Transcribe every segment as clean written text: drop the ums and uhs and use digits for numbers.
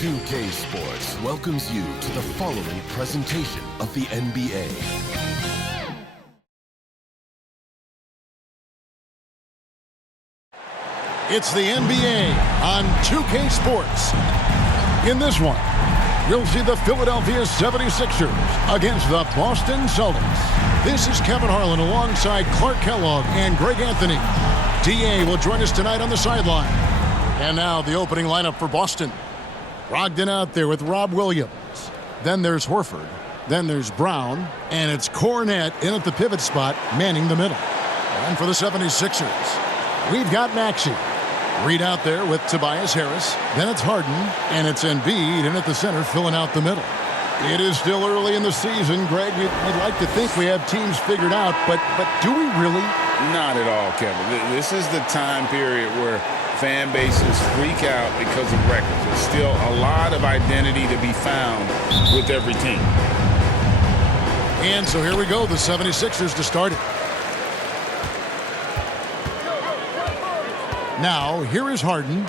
GCash Sports welcomes you to the following presentation of the NBA. It's the NBA on 2K Sports. In this one, you'll see the Philadelphia 76ers against the Boston Celtics. This is Kevin Harlan alongside Clark Kellogg and Greg Anthony. DA will join us tonight on the sideline. And now the opening lineup for Boston. Brogdon out there with Rob Williams. Then there's Horford. Then there's Brown. And it's Cornette in at the pivot spot, manning the middle. And for the 76ers, we've got Maxey. Reed out there with Tobias Harris. Then it's Harden. And it's Embiid in at the center, filling out the middle. It is still early in the season, Greg. We'd like to think we have teams figured out, but do we really? Not at all, Kevin. This is the time period where fan bases freak out because of records. There's still a lot of identity to be found with every team. And so here we go, the 76ers to start it. Now, here is Harden.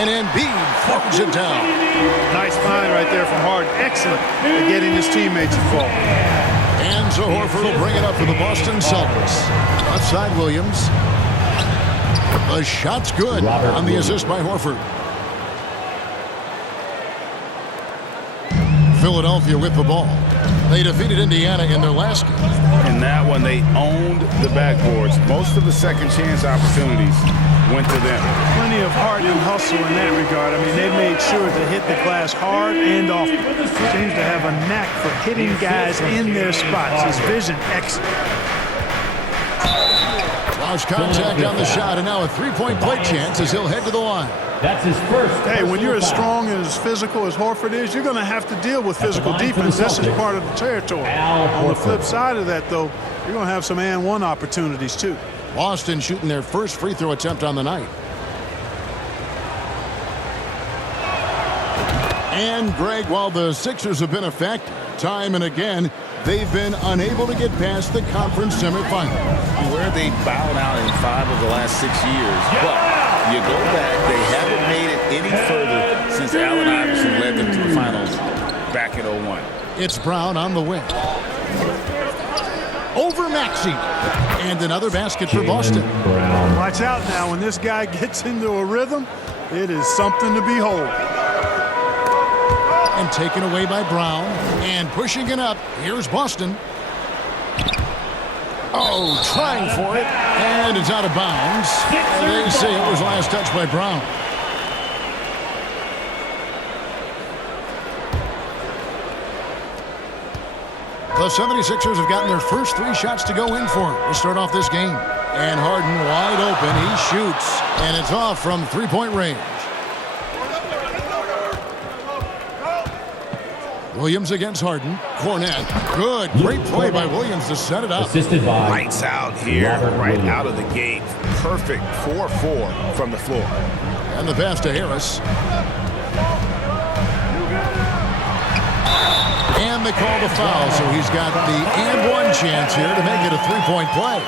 And Embiid throws it down. Nice find right there from Harden. Excellent at getting his teammates involved. And so Horford will bring it up for the Boston Celtics. Left side, Williams. The shot's good on the assist by Horford. Philadelphia with the ball. They defeated Indiana in their last game. In that one, they owned the backboards. Most of the second chance opportunities went to them. Plenty of heart and hustle in that regard. I mean, they made sure to hit the glass hard and often. Seems to have a knack for hitting guys in their spots. His vision, excellent. Lost contact on the shot, and now a three-point play chance as he'll head to the line. That's his first. Hey, when you're as strong and as physical as Horford is, you're going to have to deal with physical defense. That's just part of the territory. On the flip side of that, though, you're going to have some and one opportunities, too. Boston shooting their first free throw attempt on the night. And, Greg, while the Sixers have been a factor time and again, they've been unable to get past the conference semifinal. Where they bowed out in 5 of the last 6 years. But you go back, they haven't made it any further since Allen Iverson led them to the finals back in 01. It's Brown on the wing. Over Maxey. And another basket for Boston. Watch out now. When this guy gets into a rhythm, it is something to behold. And taken away by Brown. And pushing it up. Here's Boston. Oh, trying for it. And it's out of bounds. They say it was last touch by Brown. The 76ers have gotten their first 3 shots to go in for to start off this game. And Harden wide open. He shoots. And it's off from three-point range. Williams against Harden. Cornette. Good. Great play by Williams to set it up. Assisted by Lights out here, right out of the gate. Perfect 4-4 from the floor. And the pass to Harris. And they call the foul, so he's got the and one chance here to make it a three-point play.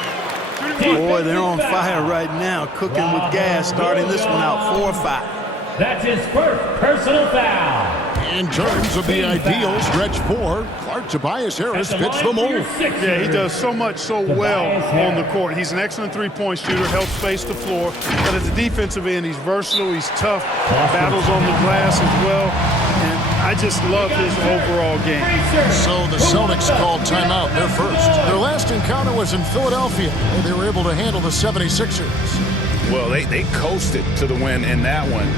Boy, they're on fire right now, cooking with gas, starting this one out 4-5. That's his first personal foul. In terms of the ideal stretch four, Clark Tobias Harris fits the mold. Yeah, he does so much so well on the court. He's an excellent three-point shooter, helps space the floor. But at the defensive end, he's versatile, he's tough, battles on the glass as well. And I just love his overall game. So the Celtics called timeout. They're first. Their last encounter was in Philadelphia, where they were able to handle the 76ers. Well, they coasted to the win in that one.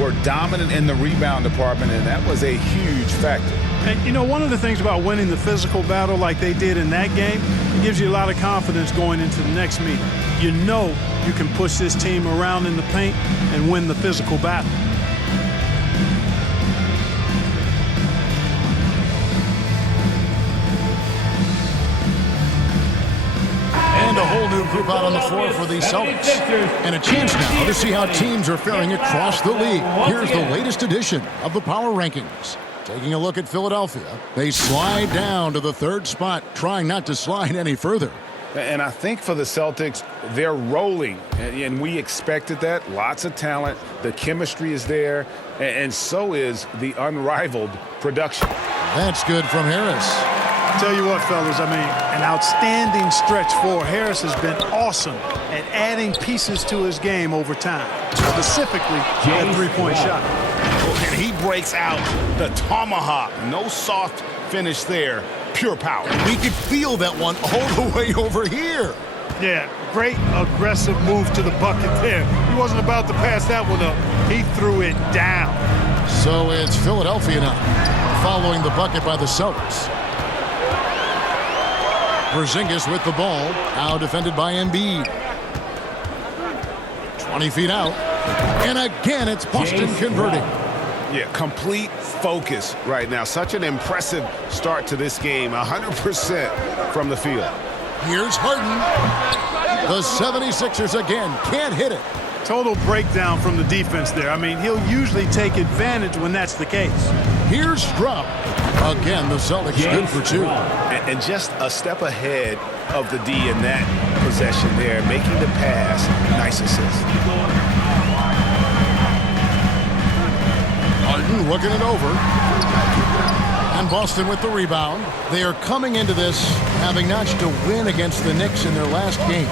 Were dominant in the rebound department, and that was a huge factor. And, you know, one of the things about winning the physical battle like they did in that game, it gives you a lot of confidence going into the next meeting. You know you can push this team around in the paint and win the physical battle. And a whole new group out on the floor for the Celtics. And a chance now to see how teams are faring across the league. Here's the latest edition of the Power Rankings. Taking a look at Philadelphia, they slide down to the third spot, trying not to slide any further. And I think for the Celtics, they're rolling, and we expected that. Lots of talent. The chemistry is there, and so is the unrivaled production. That's good from Harris. Tell you what, fellas, I mean, an outstanding stretch for Harris has been awesome at adding pieces to his game over time, specifically that three-point shot. And he breaks out the tomahawk. No soft finish there. Pure power. We could feel that one all the way over here. Yeah, great aggressive move to the bucket there. He wasn't about to pass that one up. He threw it down. So it's Philadelphia now, following the bucket by the Celtics. Porzingis with the ball, now defended by Embiid. 20 feet out, and again it's Boston converting. Yeah, complete focus right now. Such an impressive start to this game, 100% from the field. Here's Harden. The 76ers again can't hit it. Total breakdown from the defense there. I mean, he'll usually take advantage when that's the case. Here's Strupp. Again, the Celtics good for two. And just a step ahead of the D in that possession there, making the pass. Nice assist. Harden looking it over. And Boston with the rebound. They are coming into this having notched a win against the Knicks in their last game.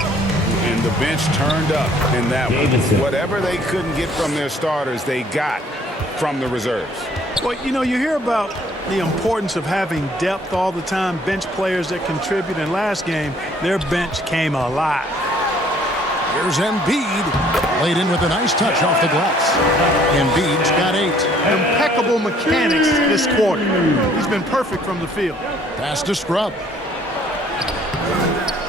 And the bench turned up in that one. Whatever they couldn't get from their starters, they got from the reserves. Well, you know, you hear about the importance of having depth all the time, bench players that contribute. In last game, their bench came alive. Here's Embiid. Laid in with a nice touch off the glass. Embiid's got 8. Impeccable mechanics this quarter. He's been perfect from the field. Pass to Scrub.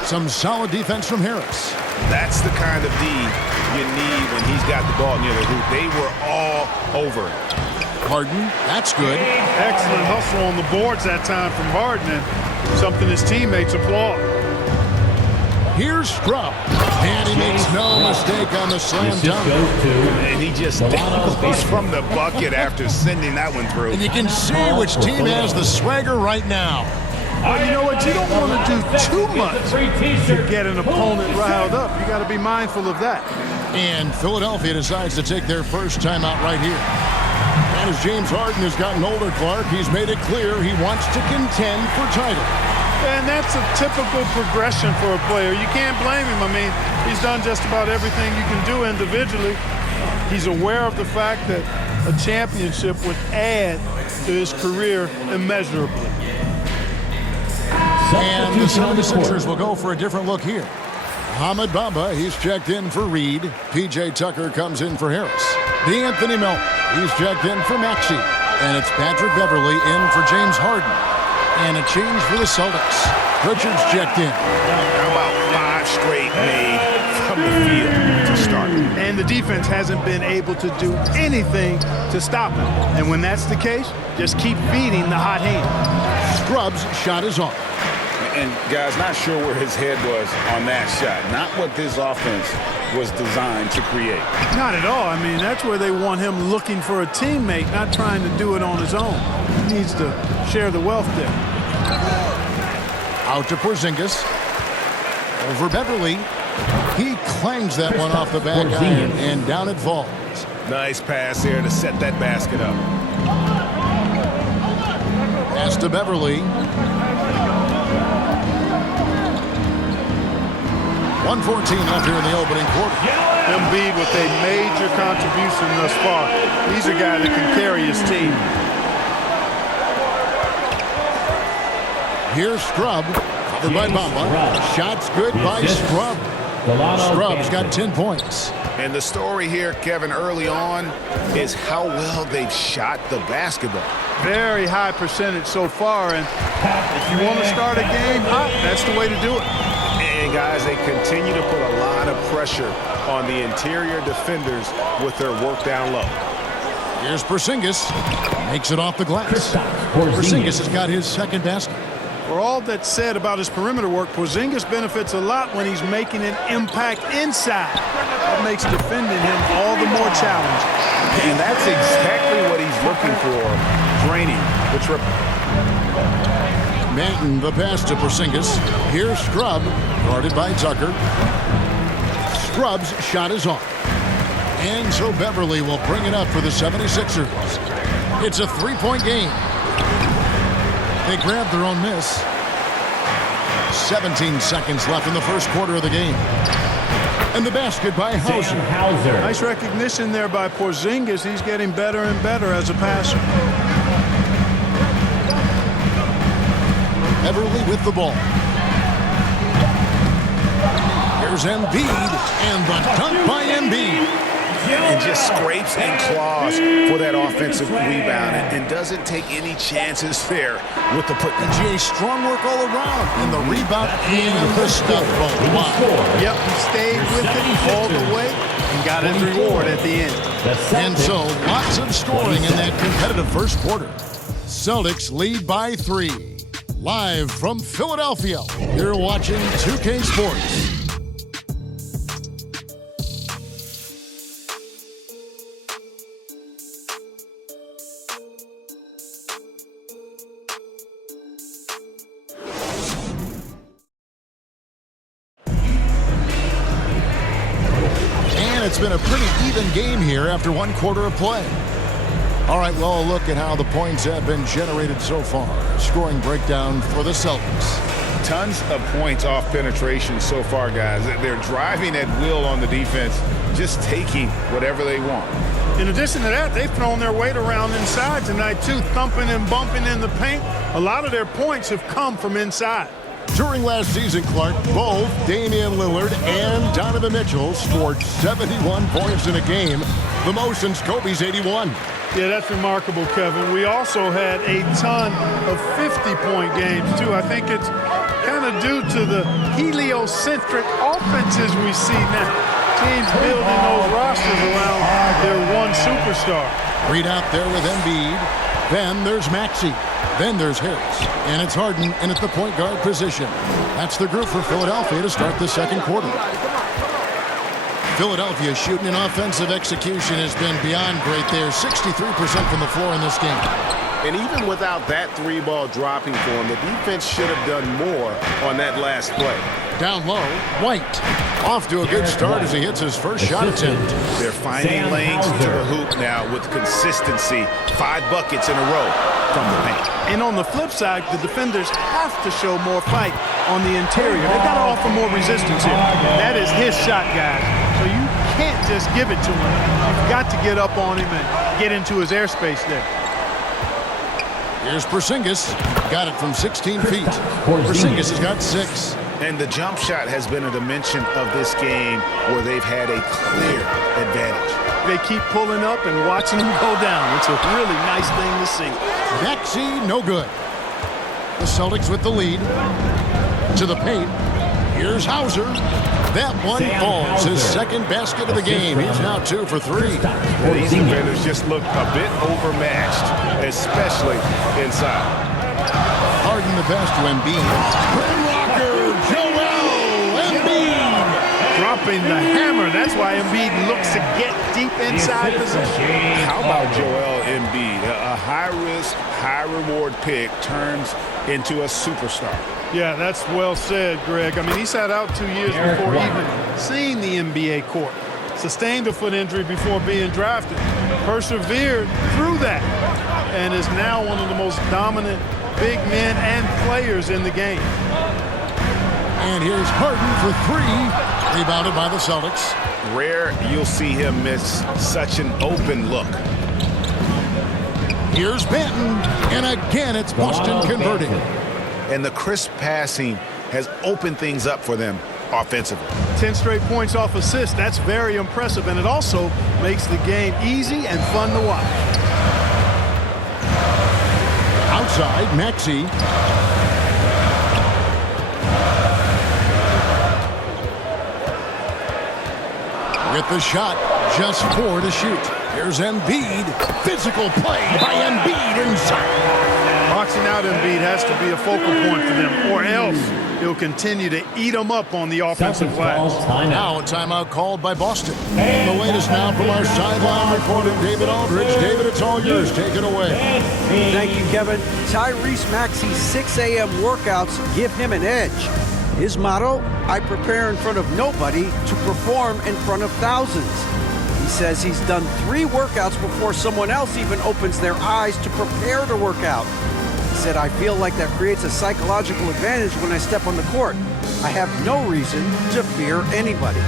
Some solid defense from Harris. That's the kind of D you need when he's got the ball near the hoop. They were all over it. Harden, that's good. Excellent hustle on the boards that time from Harden, and something his teammates applaud. Here's Strupp, and he makes no mistake on the slam dunk. And he just goes from the bucket after sending that one through. And you can see which team has the swagger right now. Well, you know what? You don't want to do too much to get an opponent riled up. You got to be mindful of that. And Philadelphia decides to take their first timeout right here. And as James Harden has gotten older, Clark, he's made it clear he wants to contend for title. And that's a typical progression for a player. You can't blame him. I mean, he's done just about everything you can do individually. He's aware of the fact that a championship would add to his career immeasurably. And the 76ers will go for a different look here. Hamid Bamba, he's checked in for Reed. P.J. Tucker comes in for Harris. DeAnthony Melton, he's checked in for Maxey. And it's Patrick Beverley in for James Harden. And a change for the Celtics. Pritchard's checked in. How about 5 straight made from the field to start. And the defense hasn't been able to do anything to stop him. And when that's the case, just keep feeding the hot hand. Scrubs' shot is off. And, guys, not sure where his head was on that shot. Not what this offense was designed to create. Not at all. I mean, that's where they want him looking for a teammate, not trying to do it on his own. He needs to share the wealth there. Out to Porzingis. Over Beverly. He clangs that one off the back iron, and down it falls. Nice pass there to set that basket up. Pass to Beverly. 1:14 left here in the opening quarter. Embiid with a major contribution thus far. He's a guy that can carry his team. Here's Scrub, covered by Bamba. Shots good by Scrub. Scrub's got 10 points. And the story here, Kevin, early on is how well they've shot the basketball. Very high percentage so far, and if you want to start a game hot, that's the way to do it. And, guys, they continue to put a lot of pressure on the interior defenders with their work down low. Here's Porzingis. Makes it off the glass. Porzingis has got his second basket. For all that's said about his perimeter work, Porzingis benefits a lot when he's making an impact inside. That makes defending him all the more challenging. And that's exactly what he's looking for, draining the triple. Manton, the pass to Porzingis. Here's Scrub, guarded by Tucker. Scrub's shot is off. And so Beverly will bring it up for the 76ers. It's a three-point game. They grabbed their own miss. 17 seconds left in the first quarter of the game. And the basket by Hauser. Nice recognition there by Porzingis. He's getting better and better as a passer. Beverly with the ball. Here's Embiid, and the dunk by Embiid. And just scrapes and claws for that offensive rebound and doesn't take any chances there with the put. GA, strong work all around, and the rebound and the stuff both wide. Yep, he stayed with it all the way and got his reward at the end. And so, lots of scoring in that competitive first quarter. Celtics lead by 3. Live from Philadelphia, you're watching 2K Sports. It's been a pretty even game here after one quarter of play. All right, well, a look at how the points have been generated so far. Scoring breakdown for the Celtics. Tons of points off penetration so far, guys. They're driving at will on the defense, just taking whatever they want. In addition to that, they've thrown their weight around inside tonight, too, thumping and bumping in the paint. A lot of their points have come from inside. During last season, Clark, both Damian Lillard and Donovan Mitchell scored 71 points in a game, the most since Kobe's 81. Yeah, that's remarkable, Kevin. We also had a ton of 50-point games, too. I think it's kind of due to the heliocentric offenses we see now. Teams building those rosters around their one superstar. Reed out there with Embiid. Then there's Maxey. Then there's Harris. And it's Harden in at the point guard position. That's the group for Philadelphia to start the second quarter. Philadelphia's shooting and offensive execution has been beyond great there. 63% from the floor in this game. And even without that three-ball dropping for him, the defense should have done more on that last play. Down low, White. Off to a good start as he hits his first shot attempt. They're finding lanes to the hoop now with consistency. 5 buckets in a row from the paint. And on the flip side, the defenders have to show more fight on the interior. They've got to offer more resistance here. That is his shot, guys. So you can't just give it to him. You've got to get up on him and get into his airspace there. Here's Porzingis. Got it from 16 feet. Porzingis has got 6. And the jump shot has been a dimension of this game where they've had a clear advantage. They keep pulling up and watching them go down. It's a really nice thing to see. Maxey, no good. The Celtics with the lead. To the paint. Here's Hauser. That one falls. His second basket of the game. He's now 2 for 3. These defenders just look a bit overmatched, especially inside. Harden the pass to Embiid. Rim rocker, Joel Embiid. Dropping the hammer. That's why Embiid looks to get deep inside position. How about Joel Embiid? A high-risk, high-reward pick turns into a superstar. Yeah, that's well said, Greg. I mean, he sat out 2 years before even seeing the NBA court. Sustained a foot injury before being drafted. Persevered through that. And is now one of the most dominant big men and players in the game. And here's Harden for 3. Rebounded by the Celtics. Rare you'll see him miss such an open look. Here's Benton. And again, it's Boston converting. And the crisp passing has opened things up for them offensively. 10 straight points off assists. That's very impressive. And it also makes the game easy and fun to watch. Outside, Maxey. With the shot, just 4 to shoot. Here's Embiid. Physical play by Embiid inside. Boxing out Embiid has to be a focal point for them, or else he'll continue to eat them up on the offensive glass. Now a timeout called by Boston. The latest now from our sideline reporter, David Aldridge. David, it's all yours. Take it away. Thank you, Kevin. Tyrese Maxey's 6 a.m. workouts give him an edge. His motto, I prepare in front of nobody to perform in front of thousands. He says he's done 3 workouts before someone else even opens their eyes to prepare to work out. He said, I feel like that creates a psychological advantage when I step on the court. I have no reason to fear anybody.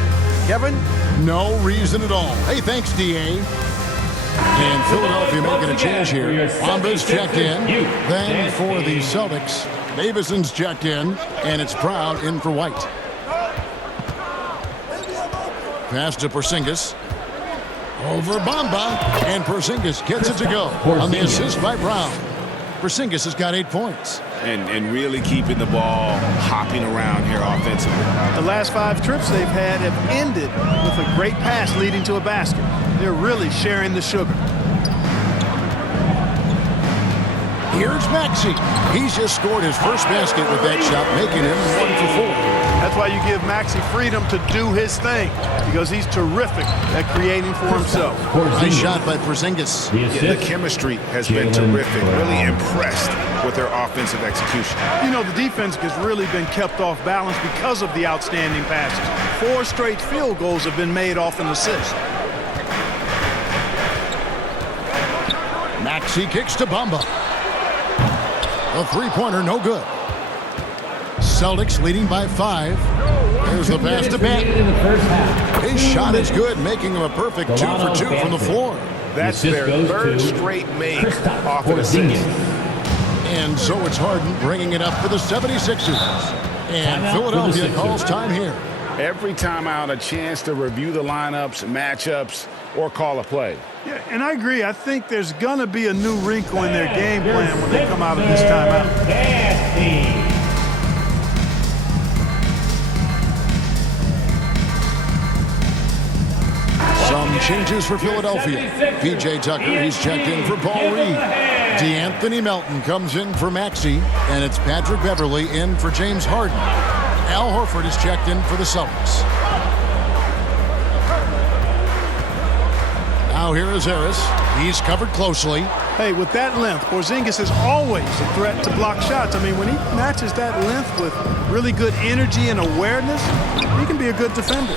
Kevin? No reason at all. Hey, thanks, D.A. And Philadelphia making a change here. Wamba's checked in. Then for the Celtics, Davison's checked in, and it's Proud in for White. Pass to Porzingis. Over Bamba, and Porzingis gets it to go on the assist by Brown. Porzingis has got 8 points. And really keeping the ball hopping around here offensively. The last 5 trips they've had have ended with a great pass leading to a basket. They're really sharing the sugar. Here's Maxey. He's just scored his first basket with that shot, making him 1 for 4. That's why you give Maxey freedom to do his thing, because he's terrific at creating for himself. Nice shot by Porzingis. Yeah, the chemistry has been terrific. Really impressed with their offensive execution. You know, the defense has really been kept off balance because of the outstanding passes. 4 straight field goals have been made off an assist. Maxey kicks to Bamba. A 3-pointer, no good. Celtics leading by 5. There's the pass to Benton. His shot is good, making him a perfect 2 for 2 from the floor. That's their 3rd straight make off an assist. And so it's Harden bringing it up for the 76ers. And Philadelphia calls time here. Every timeout, a chance to review the lineups, matchups, or call a play. Yeah, and I agree. I think there's going to be a new wrinkle in their game plan when they come out of this timeout. Some changes for Philadelphia. P.J. Tucker, he's checked in for Paul Reed. DeAnthony Melton comes in for Maxey, and it's Patrick Beverley in for James Harden. Al Horford is checked in for the Celtics. Now here is Harris. He's covered closely. Hey, with that length, Porzingis is always a threat to block shots. I mean, when he matches that length with really good energy and awareness, he can be a good defender.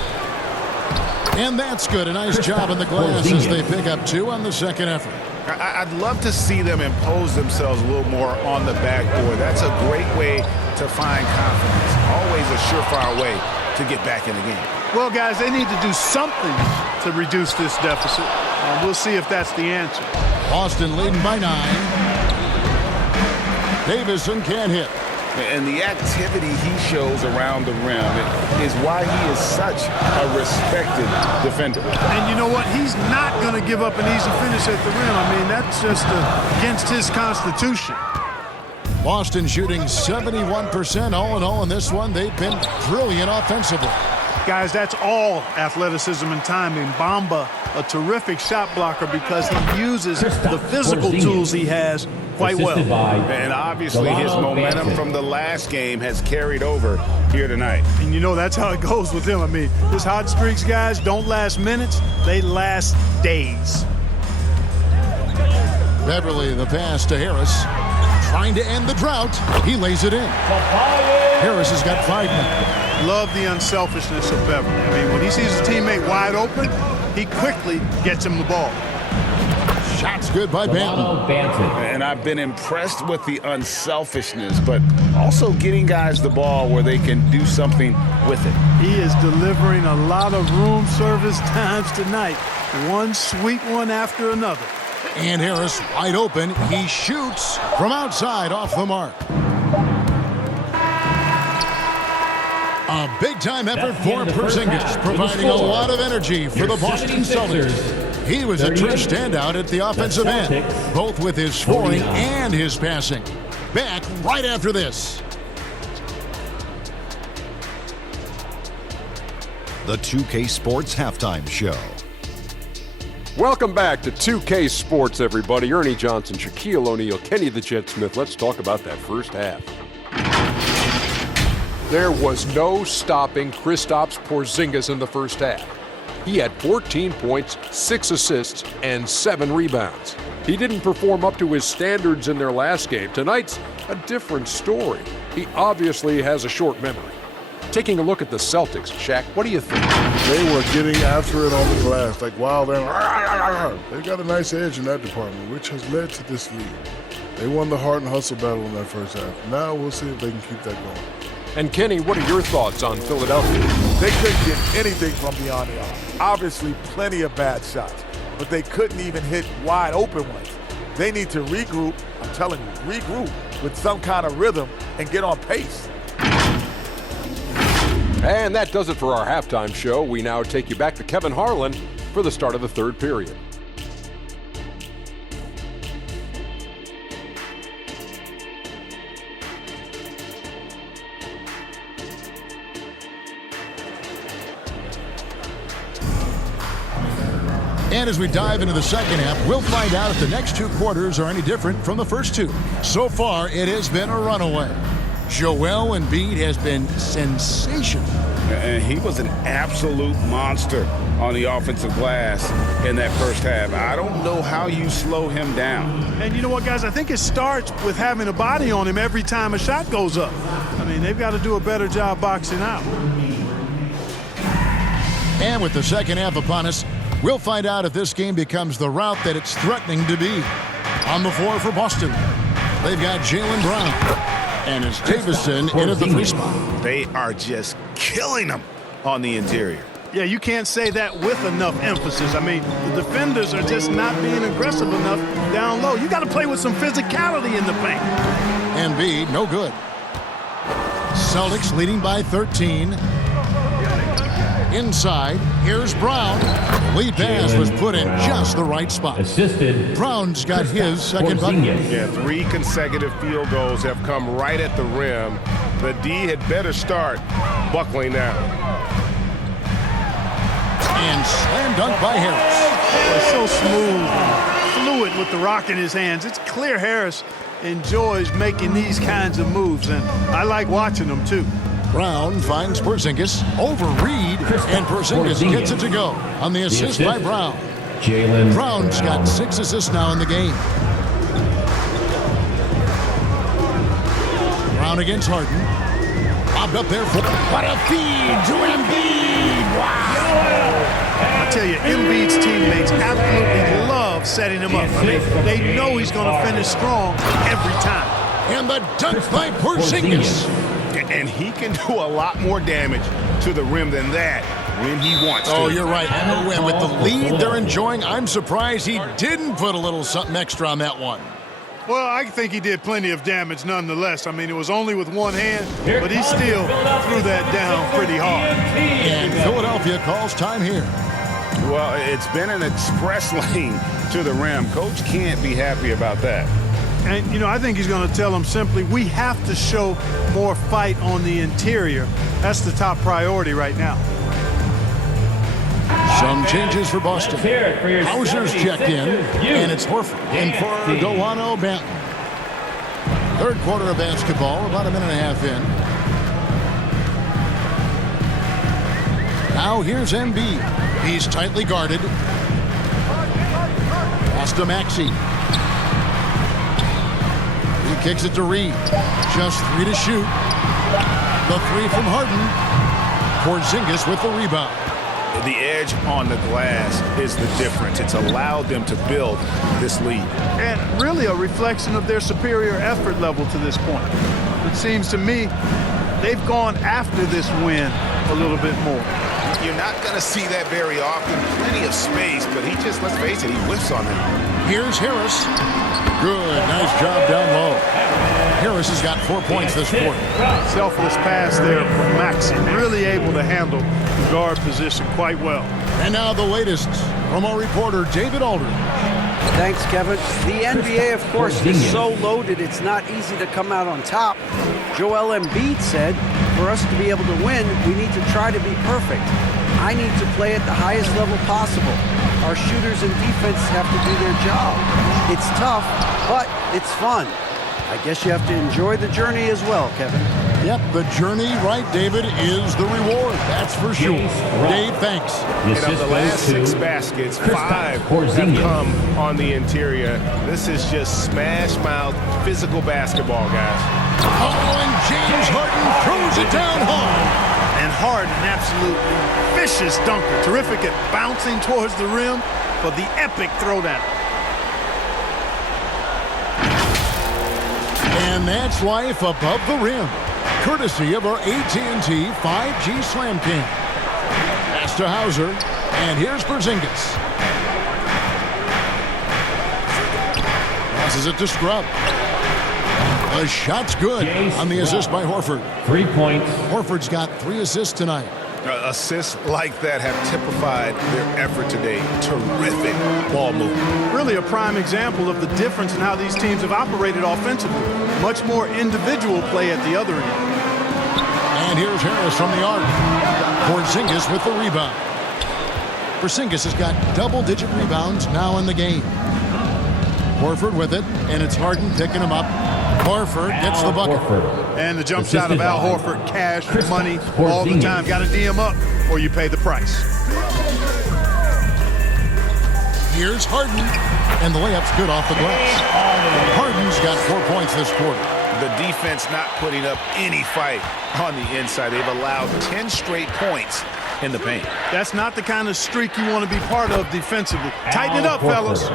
And that's good. A nice job in the glass as they pick up 2 on the second effort. I'd love to see them impose themselves a little more on the backboard. That's a great way to find confidence. Always a surefire way to get back in the game. Well, guys, they need to do something to reduce this deficit. We'll see if that's the answer. Boston leading by 9. Davison can't hit. And the activity he shows around the rim is why he is such a respected defender. And you know what? He's not going to give up an easy finish at the rim. I mean, that's just against his constitution. Boston shooting 71% all in all in this one. They've been brilliant offensively. Guys, that's all athleticism and timing. Bamba, a terrific shot blocker because he uses the physical tools he has quite well. And obviously his momentum from the last game has carried over here tonight. And you know that's how it goes with him. I mean, his hot streaks, guys, don't last minutes. They last days. Beverly, the pass to Harris. Trying to end the drought. He lays it in. Harris has got 5 now. Love the unselfishness of Beverly. I mean, when he sees a teammate wide open, he quickly gets him the ball. Shots good by Banton. And I've been impressed with the unselfishness, but also getting guys the ball where they can do something with it. He is delivering a lot of room service times tonight. One sweet one after another. And Harris wide open. He shoots from outside off the mark. A big-time effort for Porzingis, providing a lot of energy for the Boston Celtics. He was a true standout at the offensive end, both with his scoring and his passing. Back right after this. The 2K Sports Halftime Show. Welcome back to 2K Sports, everybody. Ernie Johnson, Shaquille O'Neal, Kenny the Jet Smith. Let's talk about that first half. There was no stopping Kristaps Porzingis in the first half. He had 14 points, 6 assists, and 7 rebounds. He didn't perform up to his standards in their last game. Tonight's a different story. He obviously has a short memory. Taking a look at the Celtics, Shaq, what do you think? They were getting after it on the glass, like wild and they got a nice edge in that department, which has led to this lead. They won the heart and hustle battle in that first half. Now we'll see if they can keep that going. And Kenny, what are your thoughts on Philadelphia? They couldn't get anything from beyond the arc. Obviously, plenty of bad shots, but they couldn't even hit wide open ones. They need to regroup, I'm telling you, regroup with some kind of rhythm and get on pace. And that does it for our halftime show. We now take you back to Kevin Harlan for the start of the third period. And as we dive into the second half, we'll find out if the next 2 quarters are any different from the first 2. So far, it has been a runaway. Joel Embiid has been sensational. And he was an absolute monster on the offensive glass in that first half. I don't know how you slow him down. And you know what, guys? I think it starts with having a body on him every time a shot goes up. I mean, they've got to do a better job boxing out. And with the second half upon us, we'll find out if this game becomes the route that it's threatening to be. On the floor for Boston, they've got Jaylen Brown. And it's Davison into the free spot. They are just killing them on the interior. Yeah, you can't say that with enough emphasis. I mean, the defenders are just not being aggressive enough down low. You got to play with some physicality in the paint. Embiid, no good. Celtics leading by 13. Inside, here's Brown. The lead pass was put in just the right spot. Assisted. Brown's got his second bucket. Yeah, 3 consecutive field goals have come right at the rim. The D had better start buckling now. And slam dunk by Harris. It's so smooth, fluid with the rock in his hands. It's clear Harris enjoys making these kinds of moves, and I like watching them too. Brown finds Porzingis over Reed, and Porzingis gets it to go on the assist by Brown. Brown's got 6 assists now in the game. Brown against Harden. Bobbed up there for what a feed to Embiid. Wow. I tell you, Embiid's teammates absolutely love setting him up. I mean, they know he's going to finish strong every time. And the dunk by Porzingis. And he can do a lot more damage to the rim than that when he wants to. Oh, you're right. And with the lead they're enjoying, I'm surprised he didn't put a little something extra on that one. Well, I think he did plenty of damage nonetheless. I mean, it was only with one hand, but he still threw that down pretty hard. And Philadelphia calls time here. Well, it's been an express lane to the rim. Coach can't be happy about that. And, you know, I think he's going to tell them simply, we have to show more fight on the interior. That's the top priority right now. Some changes for Boston. Hauser's checked in, and it's Horford in for Delano Banton. Third quarter of basketball, about a minute and a half in. Now here's Embiid. He's tightly guarded. Pass to Maxey. He kicks it to Reed. Just 3 to shoot. The 3 from Harden. Porzingis with the rebound. The edge on the glass is the difference. It's allowed them to build this lead. And really a reflection of their superior effort level to this point. It seems to me they've gone after this win a little bit more. You're not going to see that very often. Plenty of space, but he just, let's face it, he whiffs on them. Here's Harris. Good, nice job down low. Harris has got 4 points this quarter. Selfless pass there from Maxey. Really able to handle the guard position quite well. And now the latest from our reporter, David Aldridge. Thanks, Kevin. The NBA, of course, is so loaded it's not easy to come out on top. Joel Embiid said, for us to be able to win, we need to try to be perfect. I need to play at the highest level possible. Our shooters and defense have to do their job. It's tough, but it's fun. I guess you have to enjoy the journey as well, Kevin. Yep, the journey, right, David, is the reward. That's for sure. Dave, thanks. Of the last 6 baskets, 5 have come on the interior. This is just smash-mouth physical basketball, guys. Oh, and James Harden throws it down hard. And Harden, absolutely vicious dunker. Terrific at bouncing towards the rim for the epic throwdown. And that's life above the rim, courtesy of our AT&T 5G Slam King. Pass to Hauser, and here's Porzingis. Passes it to Scrub. The shot's good on the assist by Horford. 3 points. Horford's got 3 assists tonight. Assists like that have typified their effort today. Terrific ball movement. Really a prime example of the difference in how these teams have operated offensively. Much more individual play at the other end. And here's Harris from the arc. Porzingis with the rebound. Porzingis has got double-digit rebounds now in the game. Horford with it, and it's Harden picking him up. Horford gets the bucket. And the jump shot of Al Horford, cash, money, all the time. Got to D him up, or you pay the price. Here's Harden, and the layup's good off the glass. Harden's got 4 points this quarter. The defense not putting up any fight on the inside. They've allowed 10 straight points in the paint. That's not the kind of streak you want to be part of defensively. Tighten it up, fellas.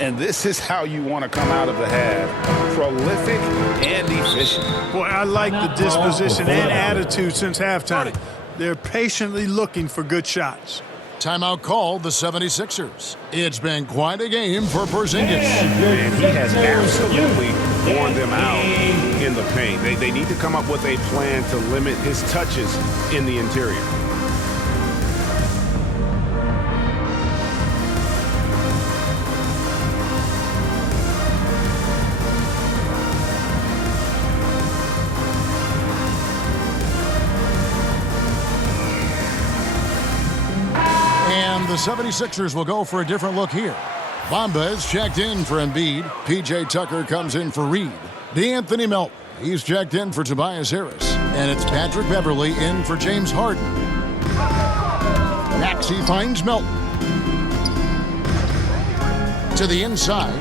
And this is how you want to come out of the half. Prolific and efficient. Boy, I like the disposition and attitude since halftime. They're patiently looking for good shots. Timeout called the 76ers. It's been quite a game for Porzingis. And he has absolutely worn them out in the paint. They need to come up with a plan to limit his touches in the interior. The 76ers will go for a different look here. Bamba is checked in for Embiid. P.J. Tucker comes in for Reed. D'Anthony Melton, he's checked in for Tobias Harris. And it's Patrick Beverley in for James Harden. Maxey finds Melton. To the inside.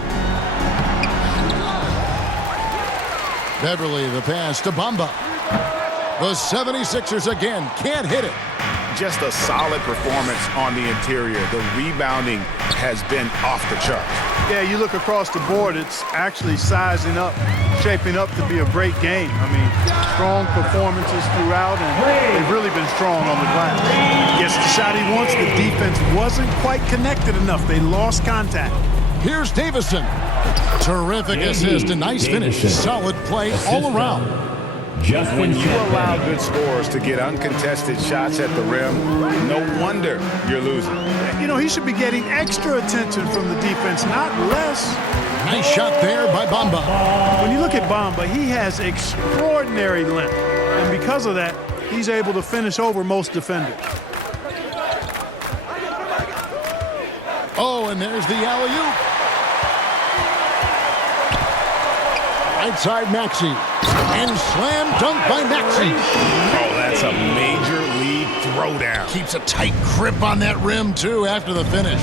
Beverley the pass to Bamba. The 76ers again can't hit it. Just a solid performance on the interior. The rebounding has been off the charts. Yeah, you look across the board, it's actually sizing up, shaping up to be a great game. I mean, strong performances throughout, and they've really been strong on the glass. Gets the shot he wants. The defense wasn't quite connected enough. They lost contact. Here's Davison. Terrific assist, a nice finish. Solid play all around. When you allow good scorers to get uncontested shots at the rim, no wonder you're losing. You know, he should be getting extra attention from the defense, not less. Nice shot there by Bamba. When you look at Bamba, he has extraordinary length. And because of that, he's able to finish over most defenders. Oh, and there's the alley-oop. Right side Maxey. And slam dunk by Maxey. Oh, that's a major league throwdown. Keeps a tight grip on that rim, too, after the finish.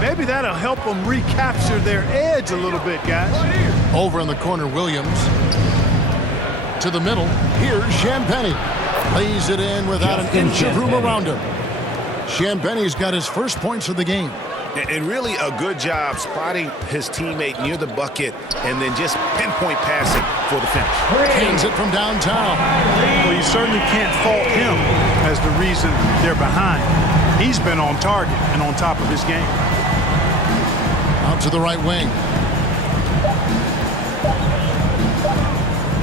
Maybe that'll help them recapture their edge a little bit, guys. Over in the corner, Williams. To the middle. Here's Champagnie. Lays it in without an inch of room around him. Champagnie's got his first points of the game. And really a good job spotting his teammate near the bucket and then just pinpoint passing for the finish. Hands it from downtown. Well, you certainly can't fault him as the reason they're behind. He's been on target and on top of his game. Out to the right wing.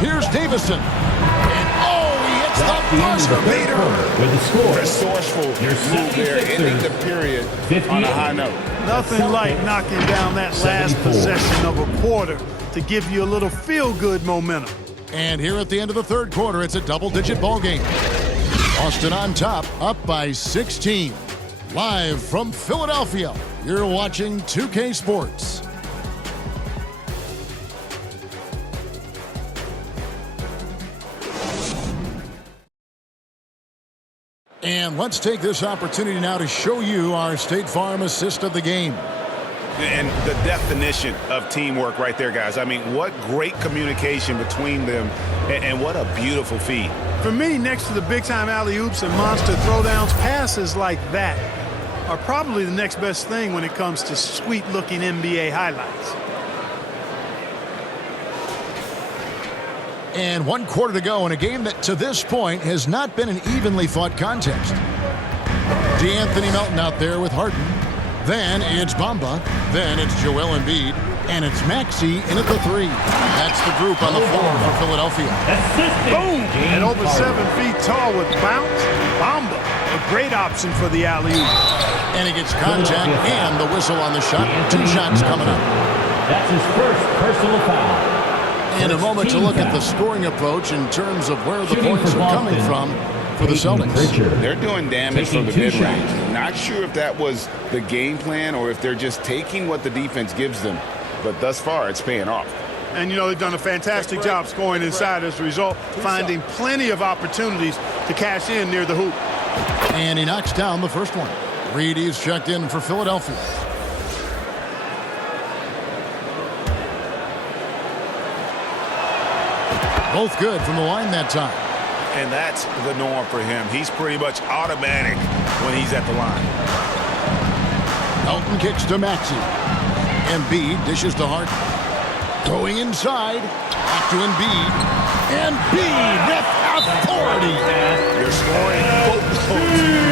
Here's Davison. And he hits the buzzer beater. With the score. Resourceful move there, ending the period on a high note. Nothing like knocking down that last possession of a quarter to give you a little feel-good momentum. And here at the end of the third quarter, it's a double-digit ball game. Boston on top, up by 16. Live from Philadelphia, you're watching 2K Sports. And let's take this opportunity now to show you our State Farm assist of the game. And the definition of teamwork right there, guys. I mean, what great communication between them, and what a beautiful feed. For me, next to the big-time alley-oops and monster throwdowns, passes like that are probably the next best thing when it comes to sweet-looking NBA highlights. And 1 quarter to go in a game that to this point has not been an evenly fought contest. DeAnthony Melton out there with Harden. Then it's Bamba. Then it's Joel Embiid. And it's Maxey in at the 3. That's the group on the floor for Philadelphia. Boom! And over 7 feet tall with bounce. Bamba, a great option for the alley-oop. And he gets contact and the whistle on the shot. 2 shots coming up. That's his first personal foul. In a moment to look at the scoring approach in terms of where the points are coming from for the Celtics. They're doing damage from the mid-range. Not sure if that was the game plan or if they're just taking what the defense gives them. But thus far, it's paying off. And, you know, they've done a fantastic job scoring inside as a result, finding plenty of opportunities to cash in near the hoop. And he knocks down the first one. Reedy's checked in for Philadelphia. Both good from the line that time. And that's the norm for him. He's pretty much automatic when he's at the line. Melton kicks to Maxey. Embiid dishes to Harden. Going inside. Back to Embiid. Embiid with authority. They're scoring boatloads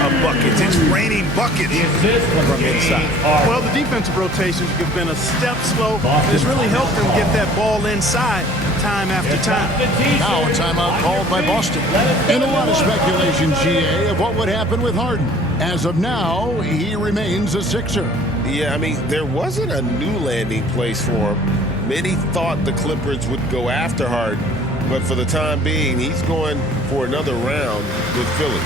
of buckets. It's raining buckets from inside. Well, the defensive rotations have been a step slow. It's really helped them get that ball inside time after time. Now a timeout called by Boston. And a lot of speculation, GA, of what would happen with Harden. As of now, he remains a Sixer. Yeah, I mean, there wasn't a new landing place for him. Many thought the Clippers would go after Harden, but for the time being, he's going for another round with Philly.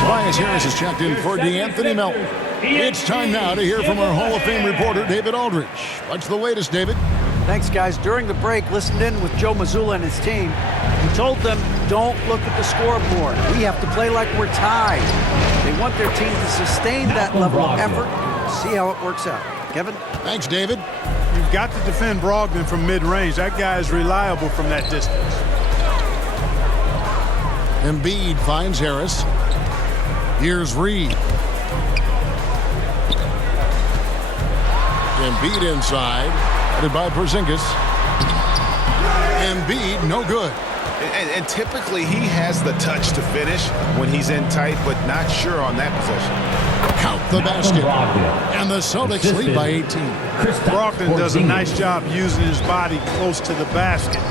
Tobias Harris is checked in for DeAnthony Melton. It's time now to hear from our Hall of Fame reporter, David Aldridge. What's the latest, David? Thanks, guys. During the break, listened in with Joe Mazzulla and his team. He told them, don't look at the scoreboard. We have to play like we're tied. They want their team to sustain that level of effort. See how it works out. Kevin? Thanks, David. You've got to defend Brogdon from mid-range. That guy is reliable from that distance. Embiid finds Harris. Here's Reed. Embiid inside. Headed by Porzingis. Embiid, no good. And typically he has the touch to finish when he's in tight, but not sure on that possession. Count the basket. And the Celtics lead by 18. Brogdon does a nice job using his body close to the basket.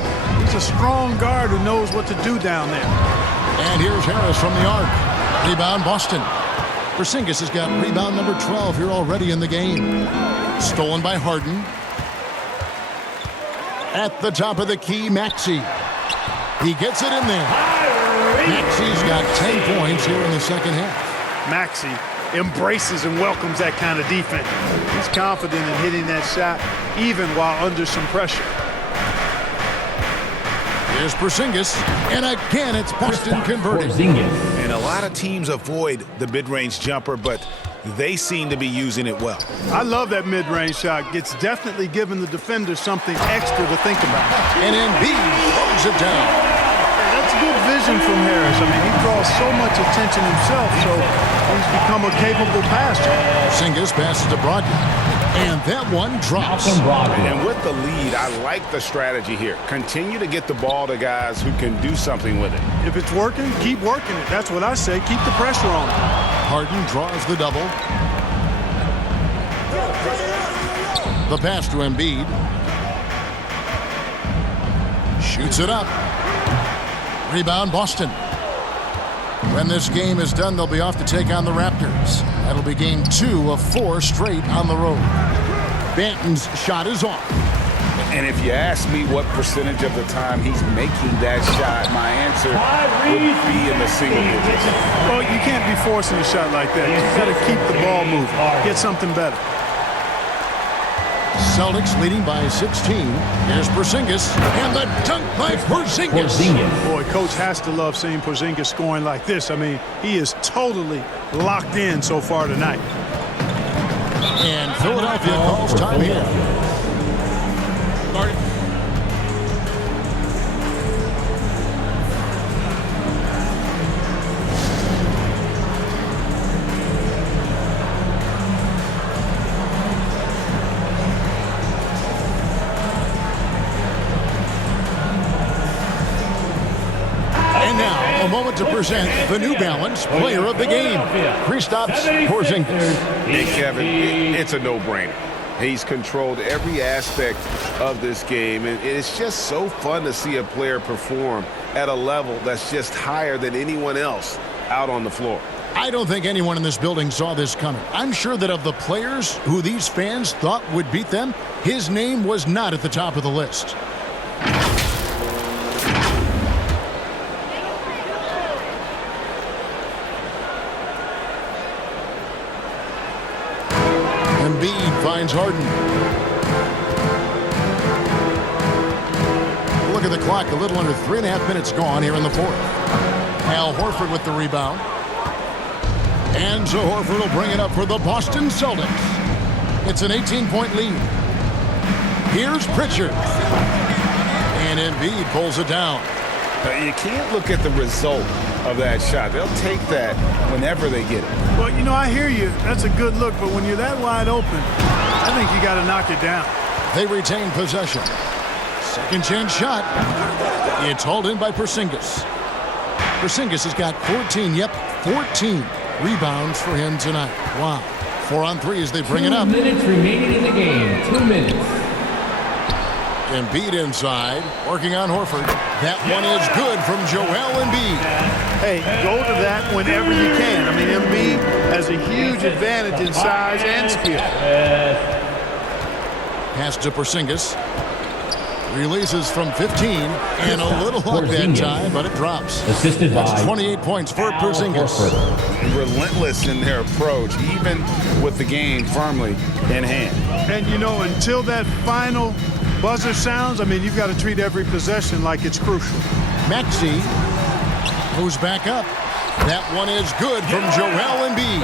That's a strong guard who knows what to do down there. And here's Harris from the arc. Rebound, Boston. Porzingis has got rebound number 12 here already in the game. Stolen by Harden. At the top of the key, Maxey. He gets it in there. Maxey's got 10 points here in the second half. Maxey embraces and welcomes that kind of defense. He's confident in hitting that shot even while under some pressure. Here's Porzingis, and again it's Boston converting. And a lot of teams avoid the mid-range jumper, but they seem to be using it well. I love that mid-range shot. It's definitely giving the defender something extra to think about. And Embiid throws it down. That's good vision from Harris. I mean, he draws so much attention himself, so he's become a capable passer. Porzingis passes to Brogdon. And that one drops. And with the lead, I like the strategy here. Continue to get the ball to guys who can do something with it. If it's working, keep working it. That's what I say. Keep the pressure on it. Harden draws the double. The pass to Embiid. Shoots it up. Rebound, Boston. When this game is done, they'll be off to take on the Raptors. That'll be game 2 of 4 straight on the road. Banton's shot is off. And if you ask me what percentage of the time he's making that shot, my answer would be in the single digits. Well, you can't be forcing a shot like that. You've got to keep the ball moving. Get something better. Celtics leading by 16. Here's Porzingis, and the dunk by Porzingis. Boy, coach has to love seeing Porzingis scoring like this. I mean, he is totally locked in so far tonight. And Philadelphia calls time here. A moment to present the New Balance Player of the Game, Kristaps Porzingis. Hey, Kevin, it's a no-brainer. He's controlled every aspect of this game, and it's just so fun to see a player perform at a level that's just higher than anyone else out on the floor. I don't think anyone in this building saw this coming. I'm sure that of the players who these fans thought would beat them, his name was not at the top of the list. Embiid finds Harden. Look at the clock, a little under 3.5 minutes gone here in the fourth. Al Horford with the rebound. And so Horford will bring it up for the Boston Celtics. It's an 18-point lead. Here's Pritchard. And Embiid pulls it down. You can't look at the result of that shot. They'll take that whenever they get it. Well, you know, I hear you. That's a good look, but when you're that wide open, I think you got to knock it down. They retain possession. Second chance shot. It's hauled in by Porzingis. Porzingis has got 14 rebounds for him tonight. Wow. 4 on 3 as they bring it up. 2 minutes remaining in the game. 2 minutes. Embiid inside, working on Horford. That one is good from Joel Embiid. Hey, go to that whenever you can. I mean, Embiid has a huge advantage in size and skill. Pass to Porzingis. Releases from 15, and a little luck that time, but it drops. Assisted by That's 28 points for Porzingis. Relentless in their approach, even with the game firmly in hand. And, you know, until that final buzzer sounds, I mean, you've got to treat every possession like it's crucial. Maxey moves back up. That one is good from Joel Embiid.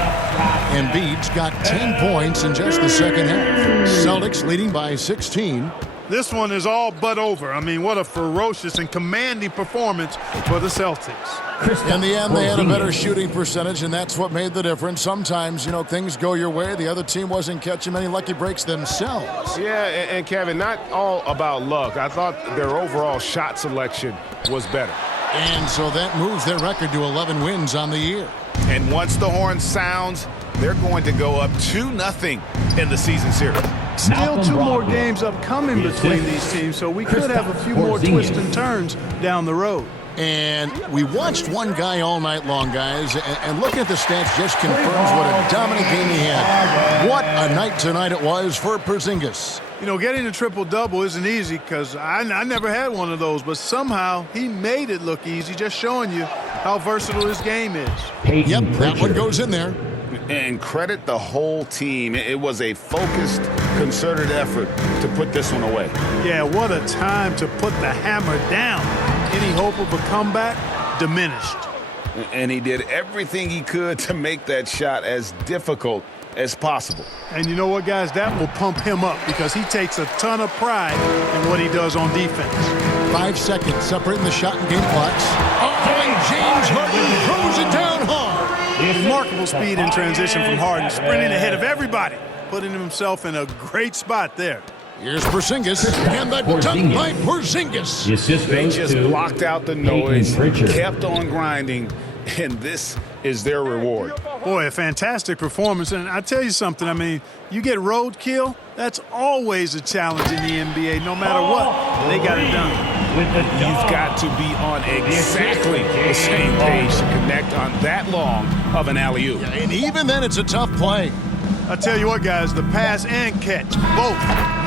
Embiid's got 10 points in just the second half. Celtics leading by 16. This one is all but over. I mean, what a ferocious and commanding performance for the Celtics. In the end, they had a better shooting percentage, and that's what made the difference. Sometimes, you know, things go your way. The other team wasn't catching many lucky breaks themselves. Yeah, and Kevin, not all about luck. I thought their overall shot selection was better. And so that moves their record to 11 wins on the year. And once the horn sounds, they're going to go up 2-0 in the season series. Still 2 more games upcoming between these teams, so we could have a few more twists and turns down the road. And we watched one guy all night long, guys, and looking at the stats just confirms what a dominant game he had. What a night tonight it was for Porzingis. You know, getting a triple-double isn't easy because I never had one of those, but somehow he made it look easy, just showing you how versatile his game is. Yep, that one goes in there. And credit the whole team. It was a focused, concerted effort to put this one away. Yeah, what a time to put the hammer down. Any hope of a comeback diminished. And he did everything he could to make that shot as difficult as possible. And you know what, guys? That will pump him up because he takes a ton of pride in what he does on defense. 5 seconds separating the shot and game clocks. Oh, and James Harden throws it down hard. Remarkable speed in transition from Harden, sprinting ahead of everybody, putting himself in a great spot there. Here's Porzingis, and the dunk by Porzingis. They just blocked out the noise, kept on grinding, and this is their reward. Boy, a fantastic performance. And I tell you something, I mean, you get roadkill, that's always a challenge in the NBA. No matter what, they got it done. You've got to be on exactly the same page to connect on that long of an alley-oop. And even then, it's a tough play. I tell you what, guys, the pass and catch, both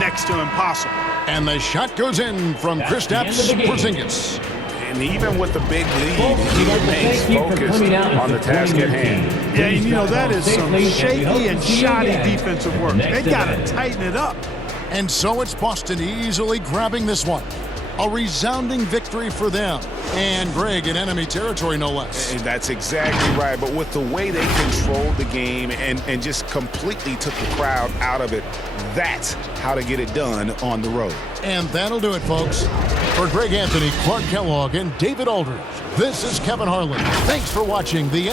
next to impossible. And the shot goes in from Kristaps Porzingis. And even with the big lead, he remains focused on the task at hand. Yeah, and you know, that is some shaky and shoddy defensive work. They got to tighten it up. And so it's Boston easily grabbing this one. A resounding victory for them. And Greg in enemy territory, no less. And that's exactly right. But with the way they controlled the game and just completely took the crowd out of it, that's how to get it done on the road. And that'll do it, folks. For Greg Anthony, Clark Kellogg, and David Aldridge, this is Kevin Harlan. Thanks for watching the